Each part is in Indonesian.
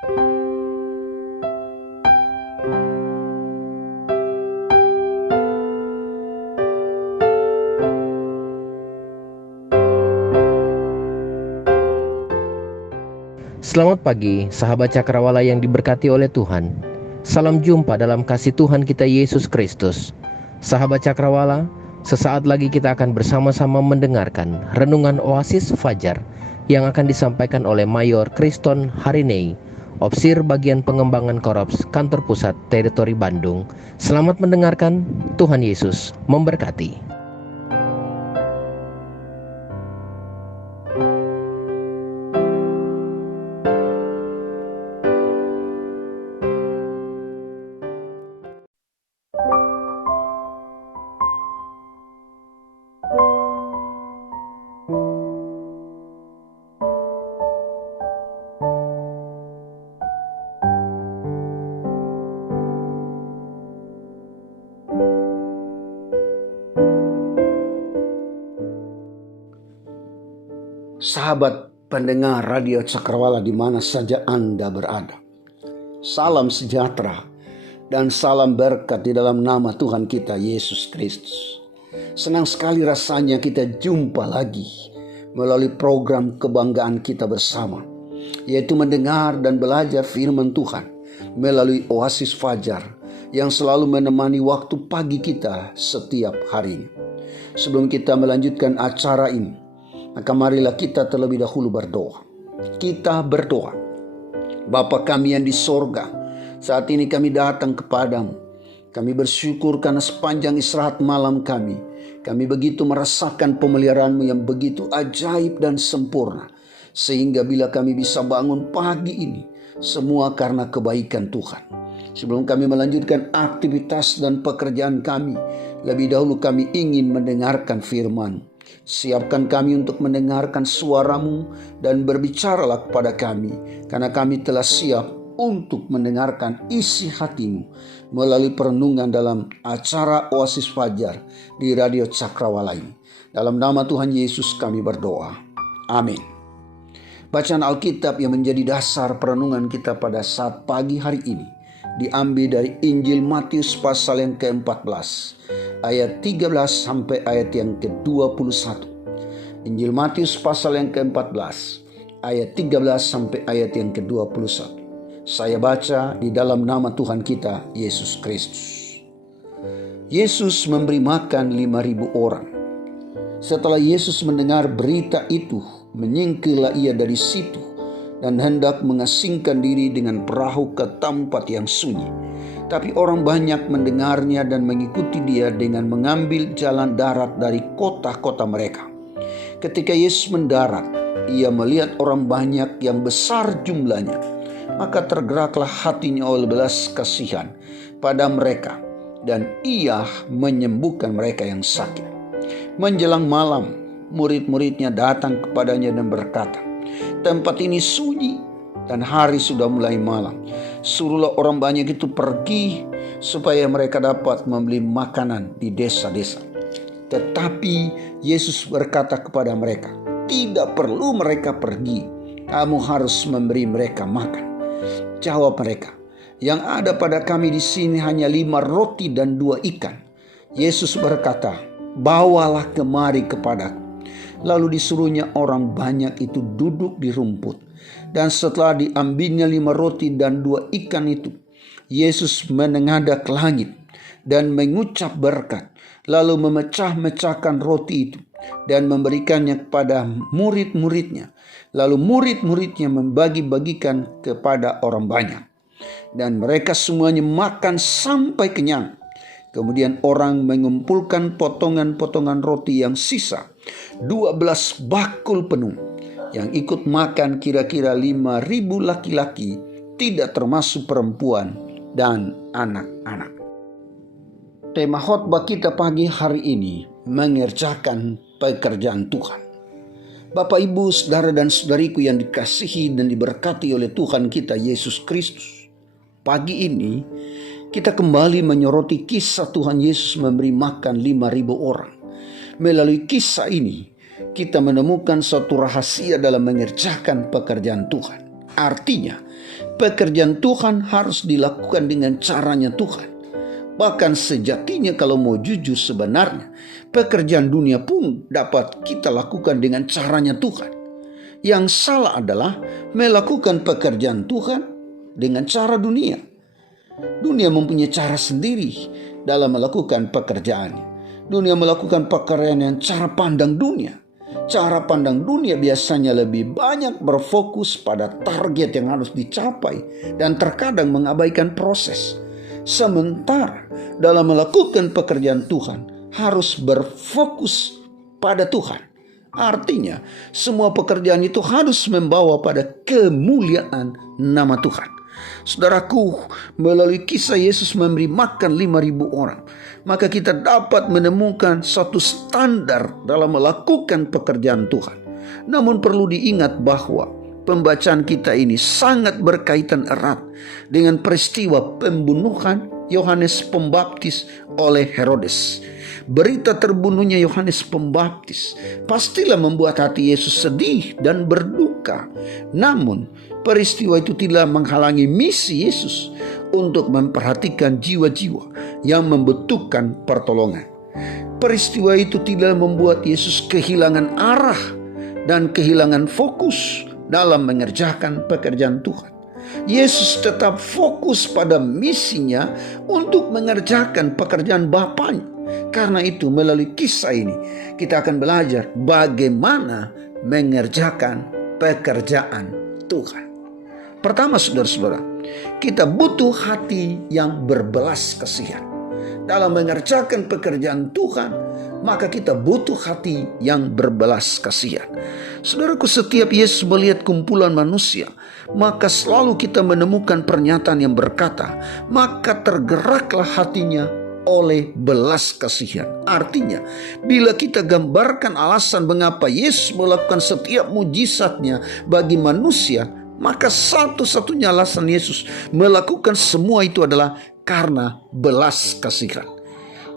Selamat pagi, sahabat Cakrawala yang diberkati oleh Tuhan. Salam jumpa dalam kasih Tuhan kita Yesus Kristus. Sahabat Cakrawala, sesaat lagi kita akan bersama-sama mendengarkan renungan Oasis Fajar yang akan disampaikan oleh Mayor Kriston Harinei, Opsir Bagian Pengembangan Korps Kantor Pusat Teritori Bandung. Selamat mendengarkan, Tuhan Yesus memberkati. Sahabat pendengar Radio Cakrawala di mana saja Anda berada. Salam sejahtera dan salam berkat di dalam nama Tuhan kita Yesus Kristus. Senang sekali rasanya kita jumpa lagi melalui program kebanggaan kita bersama, yaitu mendengar dan belajar firman Tuhan melalui Oasis Fajar yang selalu menemani waktu pagi kita setiap harinya. Sebelum kita melanjutkan acara ini, maka marilah kita terlebih dahulu berdoa. Kita berdoa. Bapa kami yang di sorga, saat ini kami datang kepadamu. Kami bersyukur karena sepanjang istirahat malam kami begitu merasakan pemeliharaanmu yang begitu ajaib dan sempurna. Sehingga bila kami bisa bangun pagi ini, semua karena kebaikan Tuhan. Sebelum kami melanjutkan aktivitas dan pekerjaan kami, lebih dahulu kami ingin mendengarkan firman. Siapkan kami untuk mendengarkan suaramu dan berbicaralah kepada kami, karena kami telah siap untuk mendengarkan isi hatimu melalui perenungan dalam acara Oasis Fajar di Radio Cakrawala ini. Dalam nama Tuhan Yesus kami berdoa. Amin. Bacaan Alkitab yang menjadi dasar perenungan kita pada saat pagi hari ini diambil dari Injil Matius pasal yang ke-14 ayat 13 sampai ayat yang ke-21. Injil Matius pasal yang ke-14 ayat 13 sampai ayat yang ke-21. Saya baca di dalam nama Tuhan kita Yesus Kristus. Yesus memberi makan 5.000 orang. Setelah Yesus mendengar berita itu, menyingkirlah ia dari situ dan hendak mengasingkan diri dengan perahu ke tempat yang sunyi. Tapi orang banyak mendengarnya dan mengikuti dia dengan mengambil jalan darat dari kota-kota mereka. Ketika Yesus mendarat, ia melihat orang banyak yang besar jumlahnya. Maka tergeraklah hatinya oleh belas kasihan pada mereka, dan ia menyembuhkan mereka yang sakit. Menjelang malam, murid-muridnya datang kepadanya dan berkata, "Tempat ini sunyi dan hari sudah mulai malam. Suruhlah orang banyak itu pergi supaya mereka dapat membeli makanan di desa-desa." Tetapi Yesus berkata kepada mereka, "Tidak perlu mereka pergi. Kamu harus memberi mereka makan." Jawab mereka, "Yang ada pada kami di sini hanya 5 roti dan 2 ikan." Yesus berkata, "Bawalah kemari kepadaku." Lalu disuruhnya orang banyak itu duduk di rumput. Dan setelah diambilnya 5 roti dan 2 ikan itu, Yesus menengadah ke langit dan mengucap berkat, lalu memecah-mecahkan roti itu dan memberikannya kepada murid-muridnya. Lalu murid-muridnya membagi-bagikan kepada orang banyak. Dan mereka semuanya makan sampai kenyang. Kemudian orang mengumpulkan potongan-potongan roti yang sisa, 12 bakul penuh. Yang ikut makan kira-kira 5.000 laki-laki, tidak termasuk perempuan dan anak-anak. Tema khotbah kita pagi hari ini mengerjakan pekerjaan Tuhan. Bapak, Ibu, saudara dan saudariku yang dikasihi dan diberkati oleh Tuhan kita Yesus Kristus. Pagi ini kita kembali menyoroti kisah Tuhan Yesus memberi makan 5.000 orang. Melalui kisah ini kita menemukan suatu rahasia dalam mengerjakan pekerjaan Tuhan. Artinya, pekerjaan Tuhan harus dilakukan dengan caranya Tuhan. Bahkan sejatinya kalau mau jujur sebenarnya, pekerjaan dunia pun dapat kita lakukan dengan caranya Tuhan. Yang salah adalah melakukan pekerjaan Tuhan dengan cara dunia. Dunia mempunyai cara sendiri dalam melakukan pekerjaannya. Dunia melakukan pekerjaan yang cara pandang dunia. Cara pandang dunia biasanya lebih banyak berfokus pada target yang harus dicapai dan terkadang mengabaikan proses. Sementara dalam melakukan pekerjaan Tuhan harus berfokus pada Tuhan. Artinya semua pekerjaan itu harus membawa pada kemuliaan nama Tuhan. Saudaraku, melalui kisah Yesus memberi makan 5.000 orang, maka kita dapat menemukan satu standar dalam melakukan pekerjaan Tuhan. Namun perlu diingat bahwa pembacaan kita ini sangat berkaitan erat dengan peristiwa pembunuhan Yohanes Pembaptis oleh Herodes. Berita terbunuhnya Yohanes Pembaptis pastilah membuat hati Yesus sedih dan berduka. Namun peristiwa itu tidak menghalangi misi Yesus untuk memperhatikan jiwa-jiwa yang membutuhkan pertolongan. Peristiwa itu tidak membuat Yesus kehilangan arah dan kehilangan fokus dalam mengerjakan pekerjaan Tuhan. Yesus tetap fokus pada misinya untuk mengerjakan pekerjaan Bapanya. Karena itu melalui kisah ini kita akan belajar bagaimana mengerjakan pekerjaan Tuhan. Pertama, saudara-saudara, kita butuh hati yang berbelas kasihan. Dalam mengerjakan pekerjaan Tuhan, maka kita butuh hati yang berbelas kasihan. Saudaraku, setiap Yesus melihat kumpulan manusia, maka selalu kita menemukan pernyataan yang berkata, maka tergeraklah hatinya oleh belas kasihan. Artinya, bila kita gambarkan alasan mengapa Yesus melakukan setiap mujizatnya bagi manusia, maka satu-satunya alasan Yesus melakukan semua itu adalah karena belas kasihan.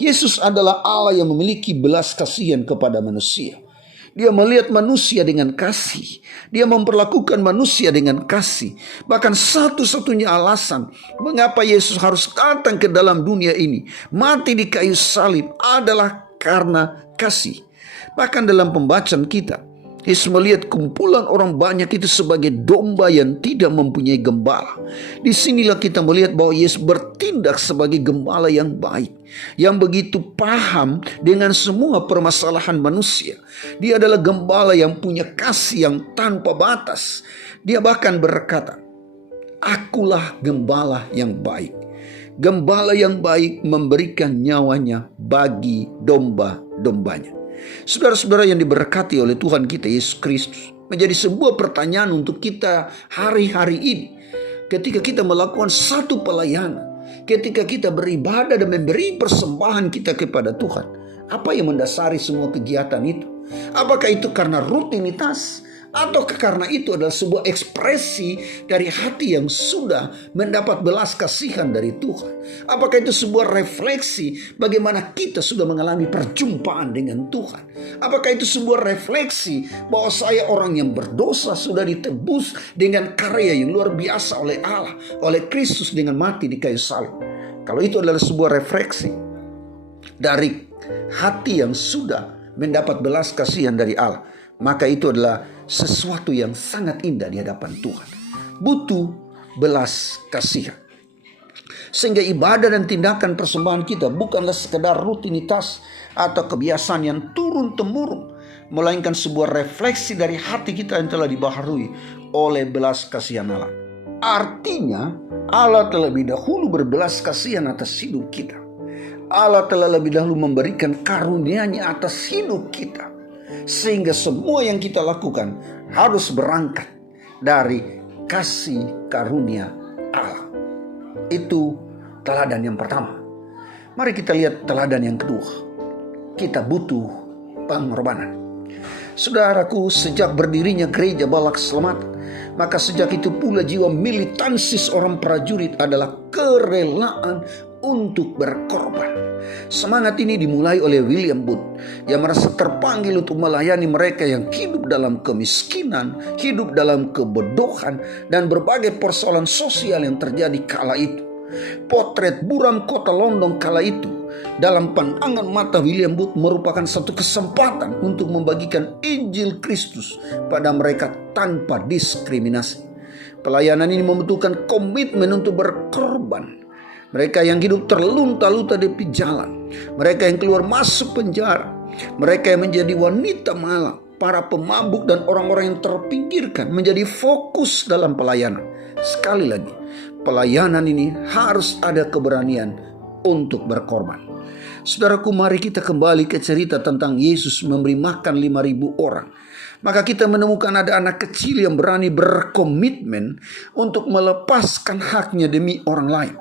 Yesus adalah Allah yang memiliki belas kasihan kepada manusia. Dia melihat manusia dengan kasih. Dia memperlakukan manusia dengan kasih. Bahkan satu-satunya alasan mengapa Yesus harus datang ke dalam dunia ini, mati di kayu salib, adalah karena kasih. Bahkan dalam pembacaan kita, Yesus melihat kumpulan orang banyak itu sebagai domba yang tidak mempunyai gembala. Disinilah kita melihat bahwa Yesus bertindak sebagai gembala yang baik, yang begitu paham dengan semua permasalahan manusia. Dia adalah gembala yang punya kasih yang tanpa batas. Dia bahkan berkata, "Akulah gembala yang baik." Gembala yang baik memberikan nyawanya bagi domba-dombanya. Saudara-saudara yang diberkati oleh Tuhan kita Yesus Kristus, menjadi sebuah pertanyaan untuk kita hari-hari ini. Ketika kita melakukan satu pelayanan, ketika kita beribadah dan memberi persembahan kita kepada Tuhan, apa yang mendasari semua kegiatan itu? Apakah itu karena rutinitas? Atau karena itu adalah sebuah ekspresi dari hati yang sudah mendapat belas kasihan dari Tuhan? Apakah itu sebuah refleksi bagaimana kita sudah mengalami perjumpaan dengan Tuhan? Apakah itu sebuah refleksi bahwa saya orang yang berdosa sudah ditebus dengan karya yang luar biasa oleh Allah, oleh Kristus dengan mati di kayu salib? Kalau itu adalah sebuah refleksi dari hati yang sudah mendapat belas kasihan dari Allah, maka itu adalah sesuatu yang sangat indah di hadapan Tuhan. Butuh belas kasihan. Sehingga ibadah dan tindakan persembahan kita bukanlah sekedar rutinitas atau kebiasaan yang turun-temurun, melainkan sebuah refleksi dari hati kita yang telah dibaharui oleh belas kasihan Allah. Artinya, Allah terlebih dahulu berbelas kasihan atas hidup kita. Allah telah lebih dahulu memberikan karunia-Nya atas hidup kita. Sehingga semua yang kita lakukan harus berangkat dari kasih karunia Allah. Itu teladan yang pertama. Mari kita lihat teladan yang kedua. Kita butuh pengorbanan. Saudaraku, sejak berdirinya gereja Balak Selamat, maka sejak itu pula jiwa militansis orang prajurit adalah kerelaan untuk berkorban. Semangat ini dimulai oleh William Booth yang merasa terpanggil untuk melayani mereka yang hidup dalam kemiskinan, hidup dalam kebodohan, dan berbagai persoalan sosial yang terjadi kala itu. Potret buram kota London kala itu dalam pandangan mata William Booth merupakan satu kesempatan untuk membagikan Injil Kristus pada mereka tanpa diskriminasi. Pelayanan ini membutuhkan komitmen untuk berkorban. Mereka yang hidup terlunta-lunta di tepi jalan, mereka yang keluar masuk penjara, mereka yang menjadi wanita malam, para pemabuk dan orang-orang yang terpinggirkan menjadi fokus dalam pelayanan. Sekali lagi, pelayanan ini harus ada keberanian untuk berkorban. Saudaraku, mari kita kembali ke cerita tentang Yesus memberi makan 5.000 orang. Maka kita menemukan ada anak kecil yang berani berkomitmen untuk melepaskan haknya demi orang lain.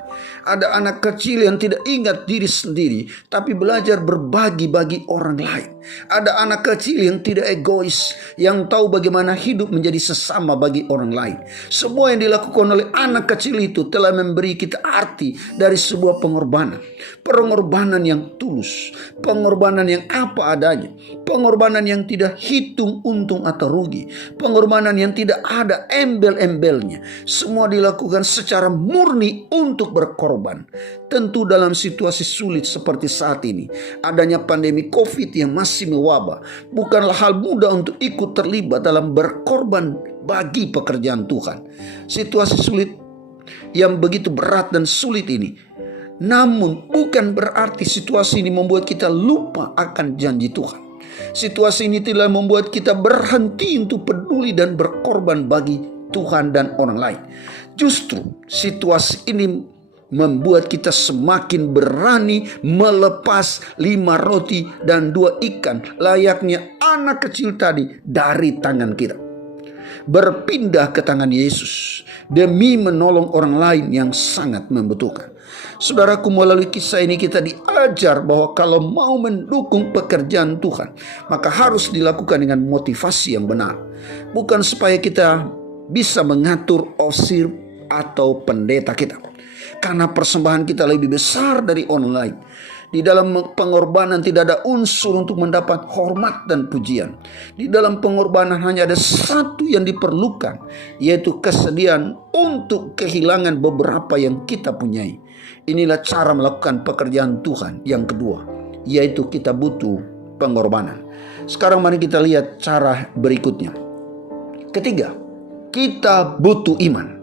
Ada anak kecil yang tidak ingat diri sendiri, tapi belajar berbagi bagi orang lain. Ada anak kecil yang tidak egois, yang tahu bagaimana hidup menjadi sesama bagi orang lain. Semua yang dilakukan oleh anak kecil itu telah memberi kita arti dari sebuah pengorbanan. Pengorbanan yang tulus, pengorbanan yang apa adanya, pengorbanan yang tidak hitung untung atau rugi, pengorbanan yang tidak ada embel-embelnya. Semua dilakukan secara murni untuk berkorban. Tentu dalam situasi sulit seperti saat ini, adanya pandemi COVID yang masih mewabah, bukanlah hal mudah untuk ikut terlibat dalam berkorban bagi pekerjaan Tuhan. Situasi sulit yang begitu berat dan sulit ini, namun bukan berarti situasi ini membuat kita lupa akan janji Tuhan. Situasi ini tidak membuat kita berhenti untuk peduli dan berkorban bagi Tuhan dan orang lain. Justru situasi ini membuat kita semakin berani melepas 5 roti dan 2 ikan layaknya anak kecil tadi dari tangan kita, berpindah ke tangan Yesus demi menolong orang lain yang sangat membutuhkan. Saudaraku, melalui kisah ini kita diajar bahwa kalau mau mendukung pekerjaan Tuhan, maka harus dilakukan dengan motivasi yang benar. Bukan supaya kita bisa mengatur osir atau pendeta kita, karena persembahan kita lebih besar dari orang lain. Di dalam pengorbanan tidak ada unsur untuk mendapat hormat dan pujian. Di dalam pengorbanan hanya ada satu yang diperlukan, yaitu kesediaan untuk kehilangan beberapa yang kita punyai. Inilah cara melakukan pekerjaan Tuhan yang kedua, yaitu kita butuh pengorbanan. Sekarang mari kita lihat cara berikutnya. Ketiga, kita butuh iman.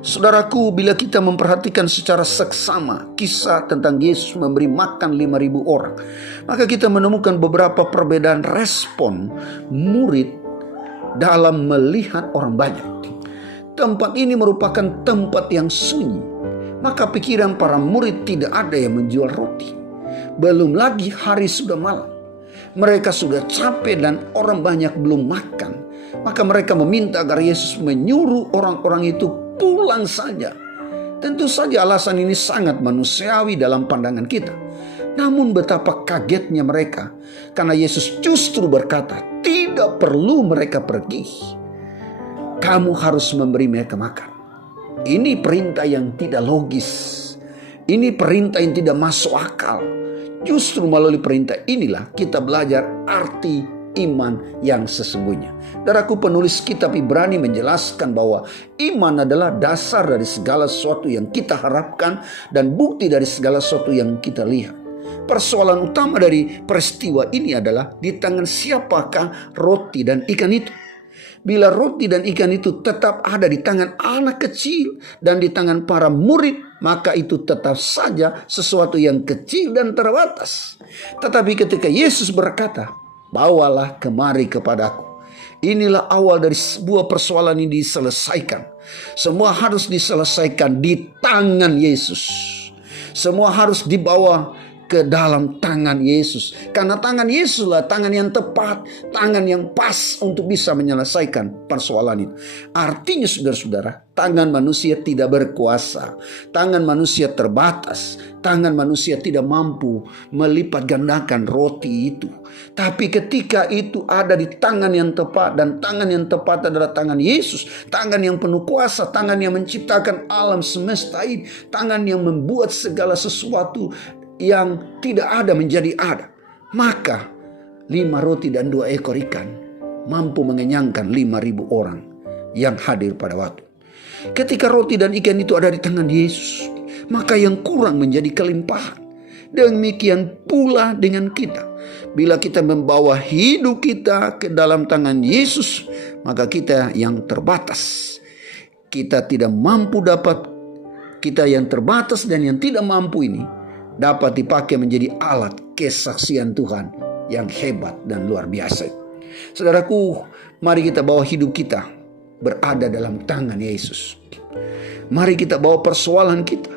Saudaraku, bila kita memperhatikan secara seksama kisah tentang Yesus memberi makan 5.000 orang, maka kita menemukan beberapa perbedaan respon murid dalam melihat orang banyak. Tempat ini merupakan tempat yang sunyi, maka pikiran para murid tidak ada yang menjual roti. Belum lagi hari sudah malam, mereka sudah capek dan orang banyak belum makan. Maka mereka meminta agar Yesus menyuruh orang-orang itu pulang saja. Tentu saja alasan ini sangat manusiawi dalam pandangan kita. Namun betapa kagetnya mereka, karena Yesus justru berkata, tidak perlu mereka pergi. Kamu harus memberi mereka makan. Ini perintah yang tidak logis. Ini perintah yang tidak masuk akal. Justru melalui perintah inilah kita belajar arti iman yang sesungguhnya. Daraku, penulis kitab Ibrani menjelaskan bahwa iman adalah dasar dari segala sesuatu yang kita harapkan dan bukti dari segala sesuatu yang kita lihat. Persoalan utama dari peristiwa ini adalah di tangan siapakah roti dan ikan itu. Bila roti dan ikan itu tetap ada di tangan anak kecil dan di tangan para murid, maka itu tetap saja sesuatu yang kecil dan terbatas. Tetapi ketika Yesus berkata, bawalah kemari kepadaku, inilah awal dari sebuah persoalan ini diselesaikan. Semua harus diselesaikan di tangan Yesus. Semua harus dibawa ke dalam tangan Yesus. Karena tangan Yesuslah tangan yang tepat, tangan yang pas untuk bisa menyelesaikan persoalan itu. Artinya saudara-saudara, tangan manusia tidak berkuasa, tangan manusia terbatas, tangan manusia tidak mampu melipat gandakan roti itu. Tapi ketika itu ada di tangan yang tepat, dan tangan yang tepat adalah tangan Yesus, tangan yang penuh kuasa, tangan yang menciptakan alam semesta ini, tangan yang membuat segala sesuatu yang tidak ada menjadi ada. Maka 5 roti dan 2 ekor ikan mampu mengenyangkan 5.000 orang yang hadir pada waktu. Ketika roti dan ikan itu ada di tangan Yesus, maka yang kurang menjadi kelimpahan. Demikian pula dengan kita. Bila kita membawa hidup kita ke dalam tangan Yesus, maka kita yang terbatas, kita tidak mampu dapat, kita yang terbatas dan yang tidak mampu ini dapat dipakai menjadi alat kesaksian Tuhan yang hebat dan luar biasa. Saudaraku, mari kita bawa hidup kita berada dalam tangan Yesus. Mari kita bawa persoalan kita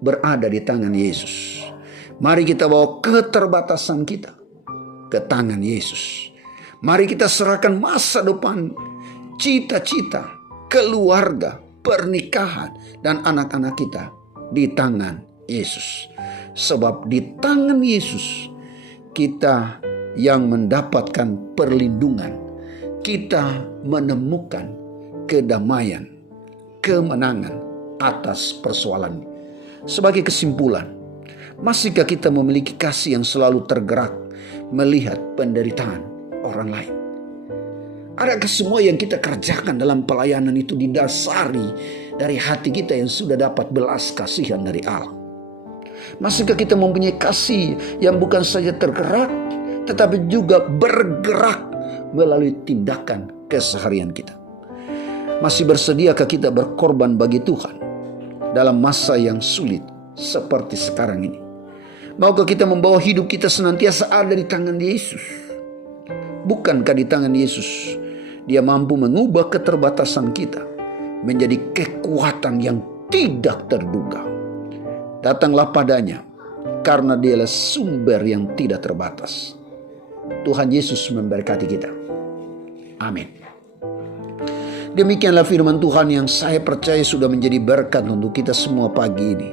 berada di tangan Yesus. Mari kita bawa keterbatasan kita ke tangan Yesus. Mari kita serahkan masa depan, cita-cita, keluarga, pernikahan, dan anak-anak kita di tangan Yesus. Sebab di tangan Yesus kita yang mendapatkan perlindungan, kita menemukan kedamaian, kemenangan atas persoalan. Sebagai kesimpulan, masihkah kita memiliki kasih yang selalu tergerak melihat penderitaan orang lain? Adakah semua yang kita kerjakan dalam pelayanan itu didasari dari hati kita yang sudah dapat belas kasihan dari Allah? Masihkah kita mempunyai kasih yang bukan saja tergerak, tetapi juga bergerak melalui tindakan keseharian kita? Masih bersediakah kita berkorban bagi Tuhan dalam masa yang sulit seperti sekarang ini? Maukah kita membawa hidup kita senantiasa ada di tangan Yesus? Bukankah di tangan Yesus Dia mampu mengubah keterbatasan kita menjadi kekuatan yang tidak terduga? Datanglah padanya, karena Dialah sumber yang tidak terbatas. Tuhan Yesus memberkati kita. Amin. Demikianlah firman Tuhan yang saya percaya sudah menjadi berkat untuk kita semua pagi ini.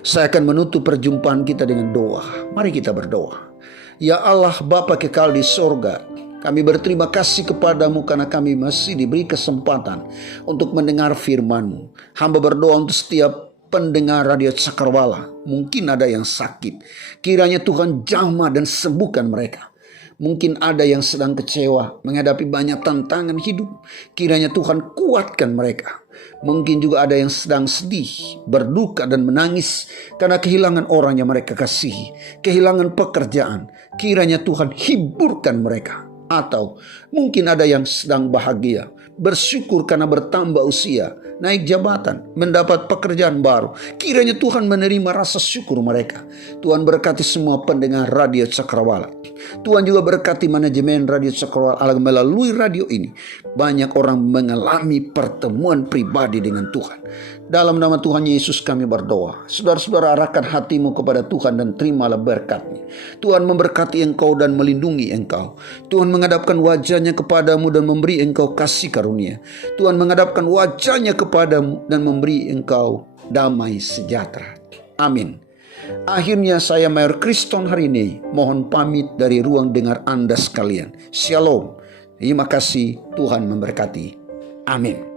Saya akan menutup perjumpaan kita dengan doa. Mari kita berdoa. Ya Allah, Bapa kekal di sorga, kami berterima kasih kepadamu karena kami masih diberi kesempatan untuk mendengar firman-Mu. Hamba berdoa untuk setiap pendengar Radio Cakrawala, mungkin ada yang sakit. Kiranya Tuhan jamah dan sembuhkan mereka. Mungkin ada yang sedang kecewa, menghadapi banyak tantangan hidup. Kiranya Tuhan kuatkan mereka. Mungkin juga ada yang sedang sedih, berduka dan menangis karena kehilangan orang yang mereka kasihi, kehilangan pekerjaan. Kiranya Tuhan hiburkan mereka. Atau mungkin ada yang sedang bahagia, bersyukur karena bertambah usia, naik jabatan, mendapat pekerjaan baru. Kiranya Tuhan menerima rasa syukur mereka. Tuhan berkati semua pendengar Radio Cakrawala. Tuhan juga berkati manajemen Radio Cakrawala melalui radio ini. Banyak orang mengalami pertemuan pribadi dengan Tuhan. Dalam nama Tuhan Yesus kami berdoa. Saudara-saudara, arahkan hatimu kepada Tuhan dan terimalah berkat-Nya. Tuhan memberkati engkau dan melindungi engkau. Tuhan menghadapkan wajah-Nya kepadamu dan memberi engkau kasih karunia. Tuhan menghadapkan wajah-Nya kepadamu dan memberi engkau damai sejahtera. Amin. Akhirnya saya Mayor Kriston hari ini mohon pamit dari ruang dengar Anda sekalian. Shalom. Terima kasih, Tuhan memberkati. Amin.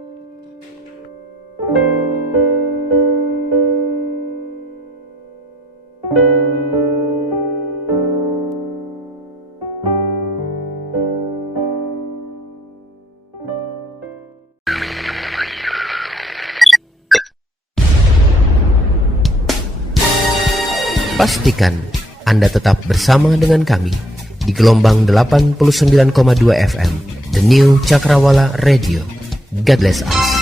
Pastikan Anda tetap bersama dengan kami di gelombang 89,2 FM, The New Cakrawala Radio. God bless us.